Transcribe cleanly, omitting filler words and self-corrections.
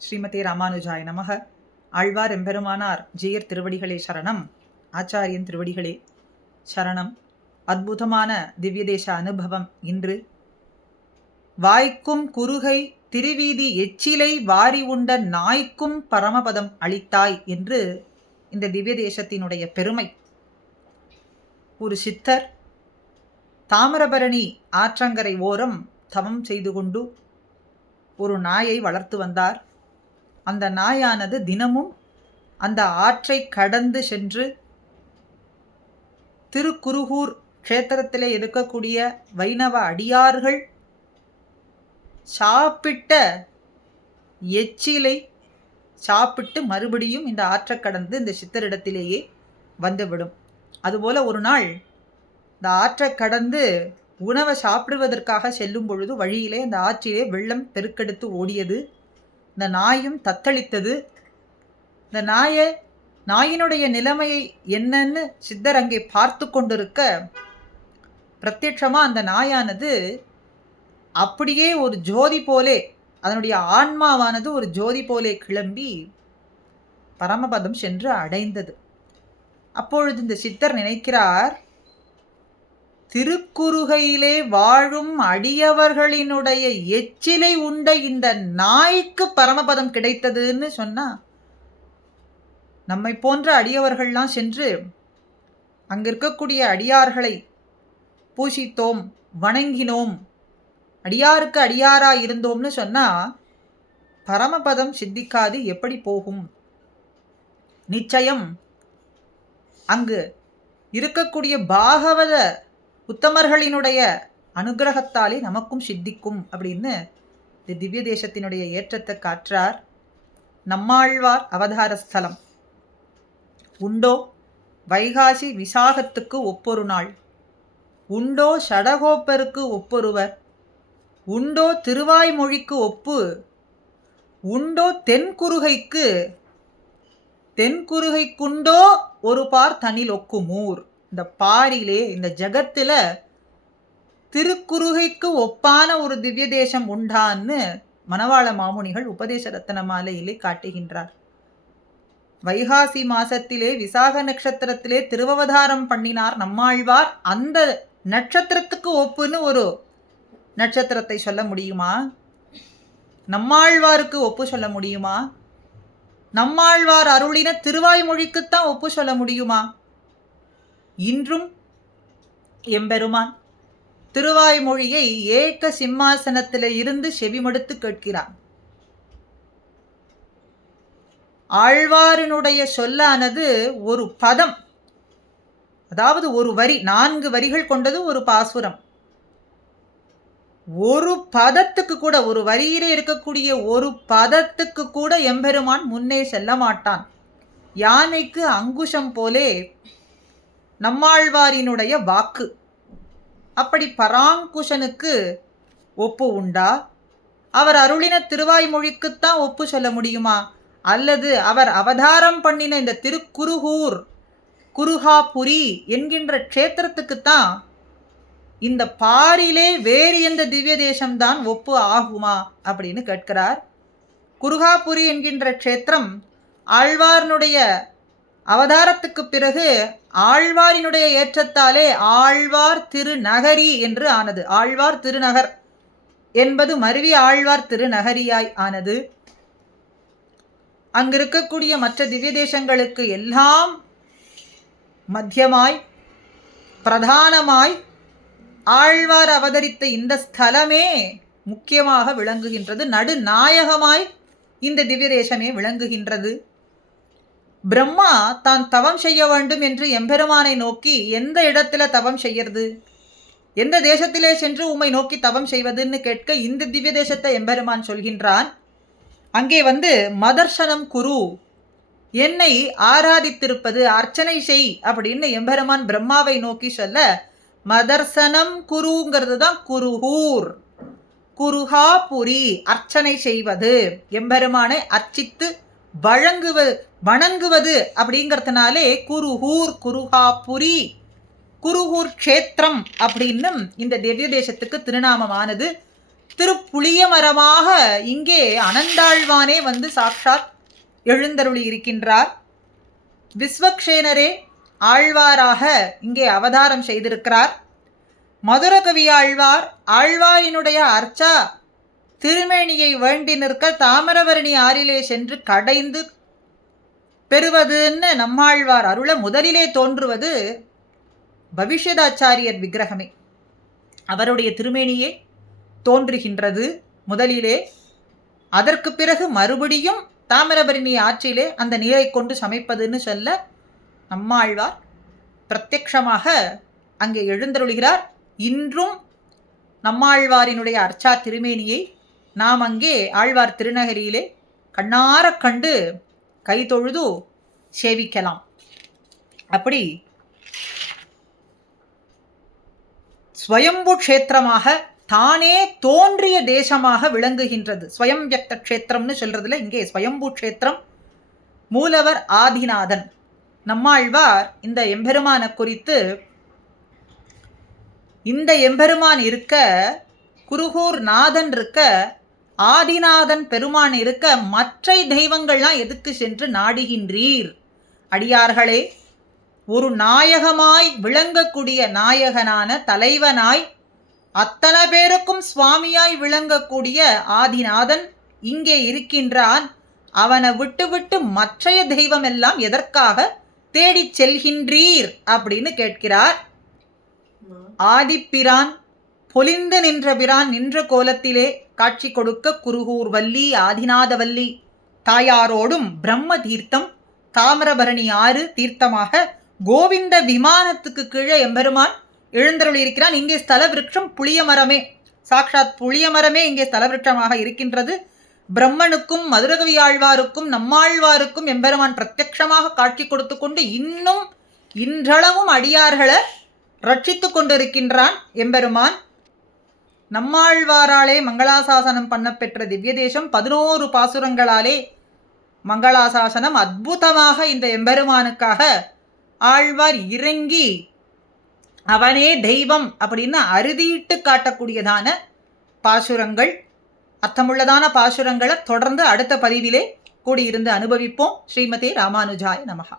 ஸ்ரீமதி ராமானுஜாய நமக. ஆழ்வார் எம்பெருமானார் ஜீயர் திருவடிகளே சரணம். ஆச்சாரியன் திருவடிகளே சரணம். அற்புதமான திவ்யதேச அனுபவம் இன்று. வாய்க்கும் குறுகை திருவீதி எச்சிலை வாரி உண்ட நாய்க்கும் பரமபதம் அளித்தாய் என்று இந்த திவ்ய தேசத்தினுடைய பெருமை. ஒரு சித்தர் தாமிரபரணி ஆற்றங்கரை ஓரம் தவம் செய்து கொண்டு ஒரு நாயை வளர்த்து வந்தார். அந்த நாயானது தினமும் அந்த ஆற்றை கடந்து சென்று திருக்குருகூர் க்ஷேத்திரத்திலே இருக்கக்கூடிய வைணவ அடியார்கள் சாப்பிட்ட எச்சிலை சாப்பிட்டு மறுபடியும் இந்த ஆற்றை கடந்து இந்த சித்தரிடத்திலேயே வந்துவிடும். அதுபோல ஒரு நாள் இந்த ஆற்றை கடந்து உணவை சாப்பிடுவதற்காக செல்லும் பொழுது வழியிலே அந்த ஆற்றிலே வெள்ளம் பெருக்கெடுத்து ஓடியது. இந்த நாயும் தத்தளித்தது. இந்த நாயினுடைய நிலைமையை என்னன்னு சித்தர் அங்கே பார்த்து கொண்டிருக்க பிரத்யட்சமா அந்த நாயானது அப்படியே ஒரு ஜோதி போலே, அதனுடைய ஆன்மாவானது ஒரு ஜோதி போலே கிளம்பி பரமபதம் சென்று அடைந்தது. அப்பொழுது இந்த சித்தர் நினைக்கிறார், திருக்குறுகையிலே வாழும் அடியவர்களினுடைய எச்சிலை உண்ட இந்த நாய்க்கு பரமபதம் கிடைத்ததுன்னு சொன்னா, நம்மை போன்ற அடியவர்கள்லாம் சென்று அங்க இருக்கக்கூடிய அடியார்களை பூசித்தோம், வணங்கினோம், அடியாருக்கு அடியாரா இருந்தோம்னு சொன்னா பரமபதம் சித்திக்காது எப்படி போகும்? நிச்சயம் அங்கு இருக்கக்கூடிய பாகவத உத்தமர்களினுடைய அனுகிரகத்தாலே நமக்கும் சித்திக்கும் அப்படின்னு இந்த திவ்ய தேசத்தினுடைய ஏற்றத்தை காற்றார். நம்மாழ்வார் அவதார ஸ்தலம். உண்டோ வைகாசி விசாகத்துக்கு ஒப்பொரு நாள், உண்டோ ஷடகோப்பருக்கு ஒப்பொருவர், உண்டோ திருவாய்மொழிக்கு ஒப்பு, உண்டோ தென்குருகைக்குண்டோ ஒரு பார் தனில் ஒக்குமூர். இந்த பாரிலே, இந்த ஜகத்துல திருக்குறுகைக்கு ஒப்பான ஒரு திவ்ய தேசம் உண்டான்னு மணவாள மாமுனிகள் உபதேச ரத்தன மாலையிலே காட்டுகின்றார். வைகாசி மாசத்திலே விசாக நட்சத்திரத்திலே திருவவதாரம் பண்ணினார் நம்மாழ்வார். அந்த நட்சத்திரத்துக்கு ஒப்புன்னு ஒரு நட்சத்திரத்தை சொல்ல முடியுமா? நம்மாழ்வாருக்கு ஒப்பு சொல்ல முடியுமா? நம்மாழ்வார் அருளின திருவாய்மொழிக்குத்தான் ஒப்பு சொல்ல முடியுமா? இன்றும் எம்பெருமான் திருவாய்மொழியை ஏக சிம்மாசனத்தில் இருந்து செவிமடுத்து கேட்கிறான். ஆழ்வாரினுடைய சொல்லானது ஒரு பதம், அதாவது ஒரு வரி, 4 வரிகள் கொண்டது ஒரு பாசுரம். ஒரு பதத்துக்கு கூட, ஒரு வரியிலே இருக்கக்கூடிய ஒரு பதத்துக்கு கூட எம்பெருமான் முன்னே செல்ல மாட்டான். யானைக்கு அங்குஷம் போலே நம்மாழ்வாரினுடைய வாக்கு. அப்படி பராங்குஷனுக்கு ஒப்பு உண்டா? அவர் அருளின திருவாய்மொழிக்குத்தான் ஒப்பு சொல்ல முடியுமா? அல்லது அவர் அவதாரம் பண்ணின இந்த திருக்குருகூர் குருகாபுரி என்கின்ற க்ஷேத்திரத்துக்குத்தான், இந்த பாரிலே வேறு எந்த திவ்ய தேசம்தான் ஒப்பு ஆகுமா அப்படின்னு கேட்கிறார். குருகாபுரி என்கின்ற க்ஷேத்திரம் ஆழ்வார்னுடைய அவதாரத்துக்கு பிறகு ஆழ்வாரினுடைய ஏற்றத்தாலே ஆழ்வார் திருநகரி என்று ஆனது. ஆழ்வார் திருநகர் என்பது மருவி ஆழ்வார் திருநகரியாய் ஆனது. அங்கிருக்கக்கூடிய மற்ற திவ்ய தேசங்களுக்கு எல்லாம் மத்தியமாய் பிரதானமாய் ஆழ்வார் அவதரித்த இந்த ஸ்தலமே முக்கியமாக விளங்குகின்றது. நடுநாயகமாய் இந்த திவ்ய தேசமே விளங்குகின்றது. பிரம்மா தான் தவம் செய்ய வேண்டும் என்று எம்பெருமானை நோக்கி, எந்த இடத்துல தவம் செய்யறது, எந்த தேசத்திலே சென்று உம்மை நோக்கி தவம் செய்வதுன்னு கேட்க, இந்த திவ்ய தேசத்தை எம்பெருமான் சொல்கின்றான். அங்கே மதர்சனம் குரு, என்னை ஆராதித்திருப்பது, அர்ச்சனை செய் அப்படின்னு எம்பெருமான் பிரம்மாவை நோக்கி சொல்ல, மதர்சனம் குருங்கிறது தான் குருகூர், குருகாபுரி, அர்ச்சனை செய்வது, எம்பெருமானை அர்ச்சித்து வணங்குவது அப்படிங்கிறதுனாலே குருகூர், குருகாபுரி, குருகூர் க்ஷேத்திரம் அப்படின்னு இந்த திவ்ய தேசத்துக்கு திருநாமமானது. திருப்புளியமரமாக இங்கே அனந்தாழ்வானே வந்து சாக்ஷாத் எழுந்தருளி இருக்கின்றார். விஸ்வக்ஷேனரே ஆழ்வாராக இங்கே அவதாரம் செய்திருக்கிறார். மதுரகவி ஆழ்வார் ஆழ்வாரினுடைய அர்ச்சா திருமேனியை வேண்டி நிற்க தாமிரபரணி ஆறிலே சென்று கடைந்து பெறுவதுன்னு நம்மாழ்வார் அருள முதலிலே தோன்றுவது பவிஷ்யதாச்சாரியர் விக்கிரகமே. அவருடைய திருமேனியே தோன்றுகின்றது முதலிலே. அதற்கு பிறகு மறுபடியும் தாமிரபரணி ஆற்றிலே அந்த நீரை கொண்டு சமைப்பதுன்னு சொல்ல நம்மாழ்வார் பிரத்யக்ஷமாக அங்கே எழுந்தருளுகிறார். இன்றும் நம்மாழ்வாரினுடைய அர்ச்சா திருமேனியை நாம் அங்கே ஆழ்வார் திருநகரியிலே கண்ணார கண்டு கைதொழுது சேவிக்கலாம். அப்படி ஸ்வயம்பு க்ஷேத்திரமாக தானே தோன்றிய தேசமாக விளங்குகின்றது. ஸ்வயம் வியக்த க்ஷேத்திரம்னு சொல்றதுல இங்கே ஸ்வயம்பு க்ஷேத்திரம். மூலவர் ஆதிநாதன். நம்மாழ்வார் இந்த எம்பெருமான குறித்து, இந்த எம்பெருமான் இருக்க, குருகூர் நாதன் இருக்க, ஆதிநாதன் பெருமான் இருக்க, மற்ற தெய்வங்கள்லாம் எதுக்கு சென்று நாடுகின்றீர் அடியார்களே? ஒரு நாயகமாய் விளங்கக்கூடிய நாயகனான தலைவனாய் அத்தனை பேருக்கும் சுவாமியாய் விளங்கக்கூடிய ஆதிநாதன் இங்கே இருக்கின்றான். அவனை விட்டு விட்டு மற்றைய தெய்வம் எல்லாம் எதற்காக தேடி செல்கின்றீர் அப்படின்னு கேட்கிறார். ஆதிப்பிரான் பொலிந்து நின்ற பிரான் நின்ற கோலத்திலே காட்சி கொடுக்க குருகூர் வள்ளி ஆதிநாதவல்லி தாயாரோடும் பிரம்ம தீர்த்தம் தாமிரபரணி ஆறு தீர்த்தமாக கோவிந்த விமானத்துக்கு கீழே எம்பெருமான் எழுந்தருளி இருக்கிறான். இங்கே ஸ்தல விருட்சம் புளியமரமே, சாக்ஷாத் புளியமரமே இங்கே ஸ்தல விருட்சமாக இருக்கின்றது. பிரம்மனுக்கும் மதுரகவி ஆழ்வாருக்கும் நம்மாழ்வாருக்கும் எம்பெருமான் பிரத்யக்ஷமாக காட்சி கொடுத்து கொண்டு இன்னும் இன்றளவும் அடியார்களை ரட்சித்து கொண்டிருக்கின்றான் எம்பெருமான். நம்மாழ்வாராலே மங்களாசாசனம் பண்ணப்பெற்ற திவ்ய தேசம் 11 பாசுரங்களாலே மங்களாசாசனம் அற்புதமாக இந்த எம்பெருமானுக்காக ஆழ்வார் இறங்கி அவனே தெய்வம் அப்படின்னு அறுதியிட்டு காட்டக்கூடியதான பாசுரங்கள், அர்த்தமுள்ளதான பாசுரங்களை தொடர்ந்து அடுத்த பதிவிலே கூடியிருந்து அனுபவிப்போம். ஸ்ரீமதே ராமானுஜாய நமஹா.